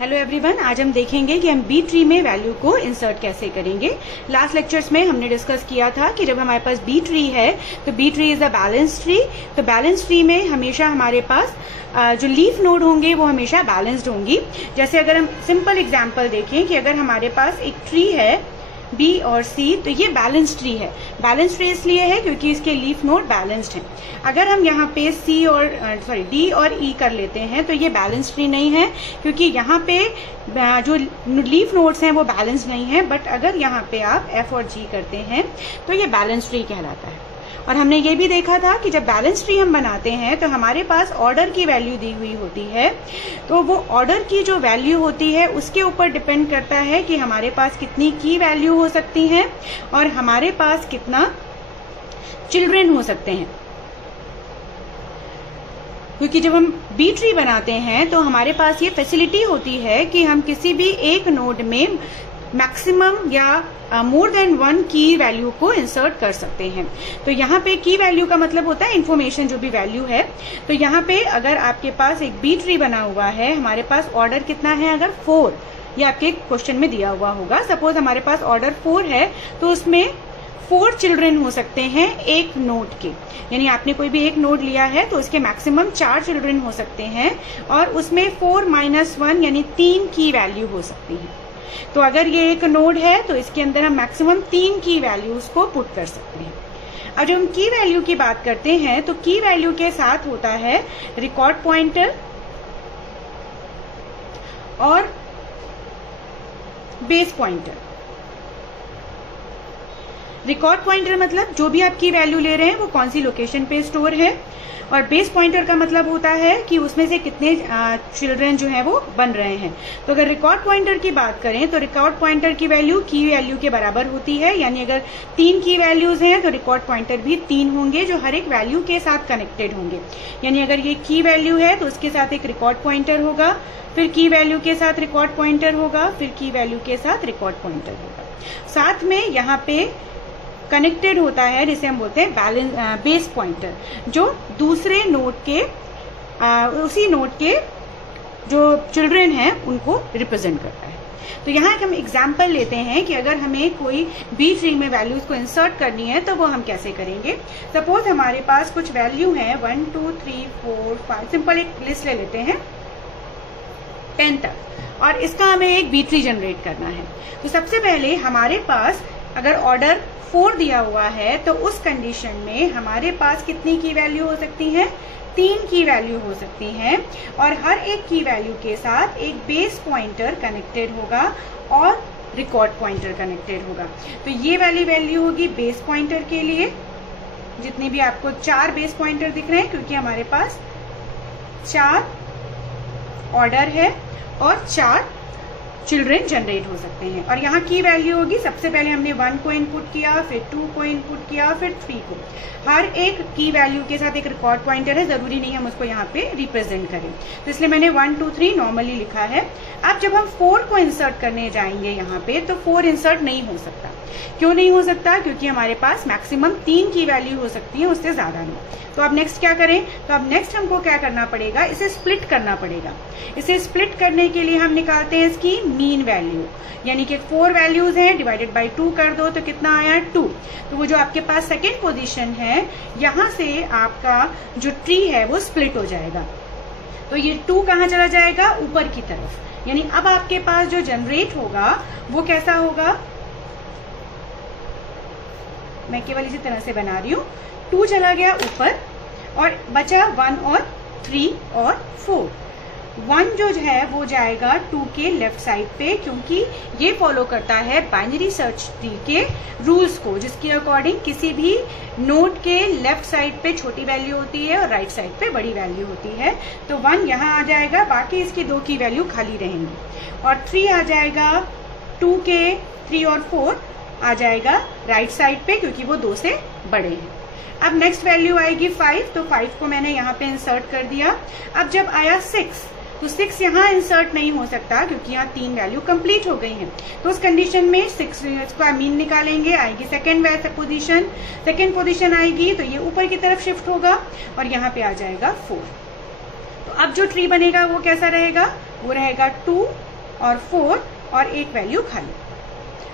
Hello everyone, आज हम देखेंगे कि हम बी ट्री में वैल्यू को इंसर्ट कैसे करेंगे। लास्ट लेक्चर्स में हमने डिस्कस किया था कि जब हमारे पास बी ट्री है तो B tree is a balance tree. तो बैलेंस ट्री में हमेशा हमारे पास जो लीफ नोड होंगे वो हमेशा बैलेंस्ड होंगी। जैसे अगर हम सिंपल एग्जांपल देखें कि अगर हमारे पास एक ट्री है बी और सी, तो ये बैलेंस ट्री है। बैलेंस ट्री इसलिए है क्योंकि इसके लीफ नोड बैलेंस्ड हैं। अगर हम यहाँ पे डी और ई कर लेते हैं तो ये बैलेंस ट्री नहीं है, क्योंकि यहाँ पे जो लीफ नोड्स हैं वो बैलेंस्ड नहीं है। बट अगर यहाँ पे आप एफ और जी करते हैं तो ये बैलेंस ट्री कहलाता है। और हमने ये भी देखा था कि जब बैलेंस ट्री हम बनाते हैं तो हमारे पास ऑर्डर की वैल्यू दी हुई होती है, तो वो ऑर्डर की जो वैल्यू होती है उसके ऊपर डिपेंड करता है कि हमारे पास कितनी की वैल्यू हो सकती है और हमारे पास कितना चिल्ड्रन हो सकते हैं। क्योंकि जब हम बी ट्री बनाते हैं तो हमारे पास ये फैसिलिटी होती है कि हम किसी भी एक नोड में मैक्सिमम या मोर देन वन की वैल्यू को इंसर्ट कर सकते हैं। तो यहाँ पे की वैल्यू का मतलब होता है इन्फॉर्मेशन, जो भी वैल्यू है। तो यहाँ पे अगर आपके पास एक बी ट्री बना हुआ है, हमारे पास ऑर्डर कितना है, अगर 4, ये आपके क्वेश्चन में दिया हुआ होगा। सपोज हमारे पास ऑर्डर 4 है तो उसमें 4 चिल्ड्रन हो सकते हैं एक नोड के। यानी आपने कोई भी एक नोड लिया है तो उसके मैक्सिमम 4 चिल्ड्रन हो सकते हैं और उसमें 4 - 1 यानी 3 की वैल्यू हो सकती है। तो अगर ये एक नोड है तो इसके अंदर हम मैक्सिमम 3 की वैल्यूज को पुट कर सकते हैं। अब जब हम की वैल्यू की बात करते हैं तो की वैल्यू के साथ होता है रिकॉर्ड पॉइंटर और बेस पॉइंटर। रिकॉर्ड पॉइंटर मतलब जो भी आप की वैल्यू ले रहे हैं वो कौन सी लोकेशन पे स्टोर है, और बेस पॉइंटर का मतलब होता है कि उसमें से कितने चिल्ड्रन जो है वो बन रहे हैं। तो अगर रिकॉर्ड पॉइंटर की बात करें तो रिकॉर्ड पॉइंटर की वैल्यू की वैल्यू के बराबर होती है। यानी अगर 3 की वैल्यूज हैं तो रिकॉर्ड पॉइंटर भी 3 होंगे जो हर एक वैल्यू के साथ कनेक्टेड होंगे। यानी अगर ये की वैल्यू है तो उसके साथ एक रिकॉर्ड पॉइंटर होगा, फिर की वैल्यू के साथ रिकॉर्ड पॉइंटर होगा, फिर की वैल्यू के साथ रिकॉर्ड पॉइंटर होगा। साथ में यहाँ पे कनेक्टेड होता है जिसे हम बोलते हैं बेस पॉइंटर, जो दूसरे नोड के उसी नोड के जो चिल्ड्रन हैं उनको रिप्रेजेंट करता है। तो यहाँ हम एग्जाम्पल लेते हैं कि अगर हमें कोई बी ट्री में वैल्यूज को इंसर्ट करनी है तो वो हम कैसे करेंगे। सपोज हमारे पास कुछ वैल्यू है 1 2 3 4 5, सिंपल एक लिस्ट ले लेते हैं 10 तक, और इसका हमें एक बी ट्री जनरेट करना है। तो सबसे पहले हमारे पास अगर ऑर्डर 4 दिया हुआ है तो उस कंडीशन में हमारे पास कितनी की वैल्यू हो सकती है, 3 की वैल्यू हो सकती है। और हर एक की वैल्यू के साथ एक बेस पॉइंटर कनेक्टेड होगा और रिकॉर्ड पॉइंटर कनेक्टेड होगा। तो ये वाली वैल्यू होगी बेस पॉइंटर के लिए, जितने भी आपको 4 बेस पॉइंटर दिख रहे हैं, क्योंकि हमारे पास 4 ऑर्डर है और 4 चिल्ड्रन जनरेट हो सकते हैं। और यहाँ की वैल्यू होगी, सबसे पहले हमने 1 को इनपुट किया, फिर 2 को इनपुट किया, फिर 3 को। हर एक की वैल्यू के साथ एक रिकॉर्ड पॉइंटर है, जरूरी नहीं हम उसको यहाँ पे रिप्रेजेंट करें, तो इसलिए मैंने 1 2 3 नॉर्मली लिखा है। अब जब हम 4 को इंसर्ट करने जाएंगे यहाँ पे तो 4 इंसर्ट नहीं हो सकता। क्यों नहीं हो सकता? क्योंकि हमारे पास मैक्सिमम 3 की वैल्यू हो सकती है, उससे ज्यादा नहीं। तो अब नेक्स्ट क्या करें? तो अब नेक्स्ट हमको क्या करना पड़ेगा, इसे स्प्लिट करना पड़ेगा। इसे स्प्लिट करने के लिए हम निकालते हैं इसकी मीन वैल्यू, यानी कि 4 वैल्यूज हैं, डिवाइडेड बाय 2 कर दो तो कितना आया 2। तो वो जो आपके पास सेकेंड पोजीशन है, यहाँ से आपका जो ट्री है वो स्प्लिट हो जाएगा। तो ये 2 कहाँ चला जाएगा? ऊपर की तरफ। यानी अब आपके पास जो जनरेट होगा वो कैसा होगा, मैं केवल इसी तरह से बना रही हूँ। 2 चला गया ऊपर और बचा 1 और 3 और 4। 1 जो है वो जाएगा 2 के लेफ्ट साइड पे, क्योंकि ये फॉलो करता है बाइनरी सर्च ट्री के रूल्स को, जिसके अकॉर्डिंग किसी भी नोड के लेफ्ट साइड पे छोटी वैल्यू होती है और राइट साइड पे बड़ी वैल्यू होती है। तो 1 यहाँ आ जाएगा, बाकी इसकी 2 की वैल्यू खाली रहेंगी, और 3 आ जाएगा 2 के 3 और 4 आ जाएगा राइट साइड पे, क्योंकि वो 2 से बड़े हैं। अब नेक्स्ट वैल्यू आएगी 5, तो 5 को मैंने यहाँ पे इंसर्ट कर दिया। अब जब आया 6 तो 6 यहाँ इंसर्ट नहीं हो सकता, क्योंकि यहाँ 3 वैल्यू कंप्लीट हो गई हैं। तो उस कंडीशन में 6 का मीन निकालेंगे, आएगी सेकेंड पोजीशन। सेकेंड पोजीशन आएगी तो ये ऊपर की तरफ शिफ्ट होगा और यहाँ पे आ जाएगा 4। तो अब जो ट्री बनेगा वो कैसा रहेगा, वो रहेगा 2 और 4 और एक वैल्यू खाली।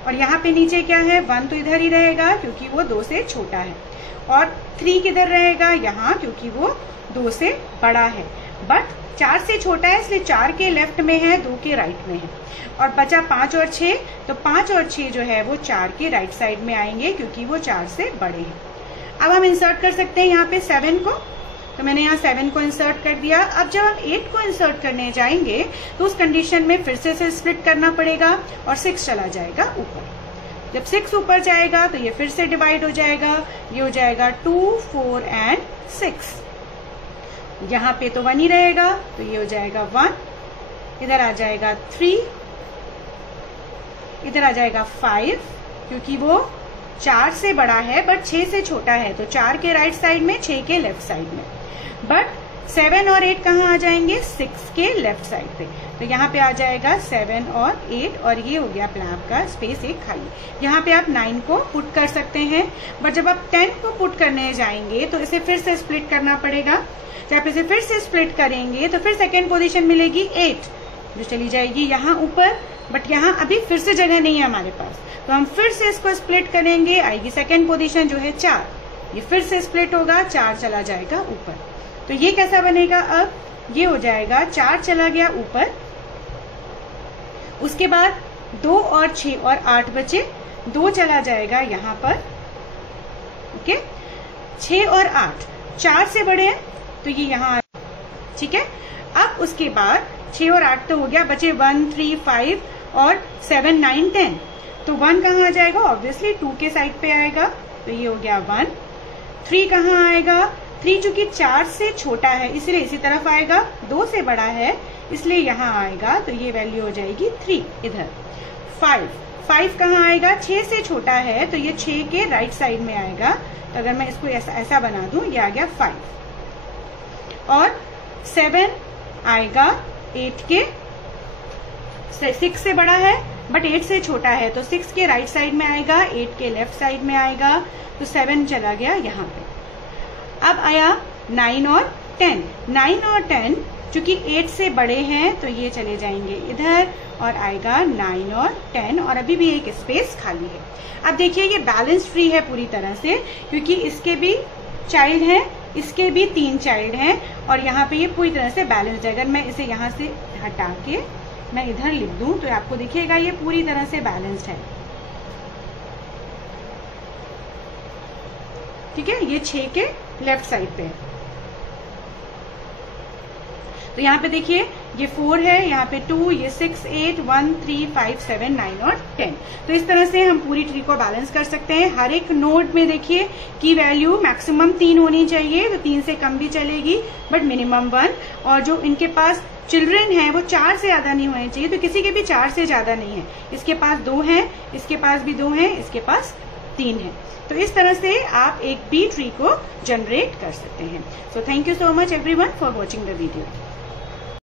और यहाँ पे नीचे क्या है, 1 तो इधर ही रहेगा क्योंकि वो 2 से छोटा है, और 3 किधर रहेगा, यहाँ, क्योंकि वो 2 से बड़ा है। बट 4 से छोटा है इसलिए 4 के लेफ्ट में है, 2 के राइट में है। और बचा 5 और 6, तो 5 और 6 जो है वो 4 के राइट साइड में आएंगे क्योंकि वो 4 से बड़े हैं। अब हम इंसर्ट कर सकते हैं यहाँ पे 7 को, तो मैंने यहाँ 7 को इंसर्ट कर दिया। अब जब हम 8 को इंसर्ट करने जाएंगे तो उस कंडीशन में फिर से स्प्लिट करना पड़ेगा और 6 चला जाएगा ऊपर। जब 6 ऊपर जाएगा तो ये फिर से डिवाइड हो जाएगा, ये हो जाएगा 2, 4 एंड 6। यहाँ पे तो 1 ही रहेगा, तो ये हो जाएगा 1, इधर आ जाएगा 3, इधर आ जाएगा 5 क्योंकि वो 4 से बड़ा है बट 6 से छोटा है, तो 4 के राइट साइड में, 6 के लेफ्ट साइड में। बट 7 और 8 कहाँ आ जाएंगे, 6 के लेफ्ट साइड पे, तो यहाँ पे आ जाएगा 7 और 8, और ये हो गया आपका स्पेस एक खाली। यहाँ पे आप 9 को पुट कर सकते हैं, बट जब आप 10 को पुट करने जाएंगे तो इसे फिर से स्प्लिट करना पड़ेगा। जब आप इसे फिर से स्प्लिट करेंगे तो फिर सेकेंड पोजीशन मिलेगी 8, जो चली जाएगी यहाँ ऊपर, बट यहाँ अभी फिर से जगह नहीं है हमारे पास, तो हम फिर से इसको स्प्लिट करेंगे, आएगी सेकेंड पोजीशन जो है 4, ये फिर से स्प्लिट होगा, 4 चला जाएगा ऊपर। तो ये कैसा बनेगा, अब ये हो जाएगा 4 चला गया ऊपर, उसके बाद 2 और 6 और 8 बचे, 2 चला जाएगा यहाँ पर, ओके। 6 और 8 4 से बड़े हैं तो ये यहाँ, ठीक है। अब उसके बाद 6 और 8 तो हो गया, बचे 1, 3, 5 और 7, 9, 10, तो 1 कहाँ आ जाएगा, ऑब्वियसली 2 के साइड पे आएगा, तो ये हो गया 1। 3 कहाँ आएगा, 3 चूंकि 4 से छोटा है इसलिए इसी तरफ आएगा, 2 से बड़ा है इसलिए यहाँ आएगा, तो ये वैल्यू हो जाएगी 3 इधर। 5 कहाँ आएगा, 6 से छोटा है तो ये 6 के राइट साइड में आएगा, तो अगर मैं इसको ऐसा बना दूं, ये आ गया 5। और 7 आएगा 8 के, 6 से बड़ा है बट 8 से छोटा है, तो 6 के राइट साइड में आएगा, 8 के लेफ्ट साइड में आएगा, तो 7 चला गया यहाँ पे। अब आया 9 और 10। 9 और 10 चूंकि 8 से बड़े हैं तो ये चले जाएंगे इधर, और आएगा 9 और 10, और अभी भी एक स्पेस खाली है। अब देखिए ये बैलेंस फ्री है पूरी तरह से, क्योंकि इसके भी चाइल्ड हैं, इसके भी 3 चाइल्ड हैं, और यहाँ पे ये पूरी तरह से बैलेंस्ड है। अगर मैं इसे यहाँ से हटा के मैं इधर लिख दूं तो आपको दिखेगा ये पूरी तरह से बैलेंस्ड है, ठीक है। ये 6 के लेफ्ट साइड पे है, तो यहाँ पे देखिए ये 4 है, यहाँ पे 2, ये 6, 8, 1, 3, 5, 7, 9 और 10। तो इस तरह से हम पूरी ट्री को बैलेंस कर सकते हैं। हर एक नोड में देखिए की वैल्यू मैक्सिमम 3 होनी चाहिए, तो 3 से कम भी चलेगी बट मिनिमम 1, और जो इनके पास चिल्ड्रन है वो 4 से ज्यादा नहीं होने चाहिए, तो किसी के भी 4 से ज्यादा नहीं है। इसके पास 2 हैं, इसके पास भी 2 हैं, इसके पास 3 है। तो इस तरह से आप एक बी ट्री को जनरेट कर सकते हैं। So thank you so much everyone for watching the video.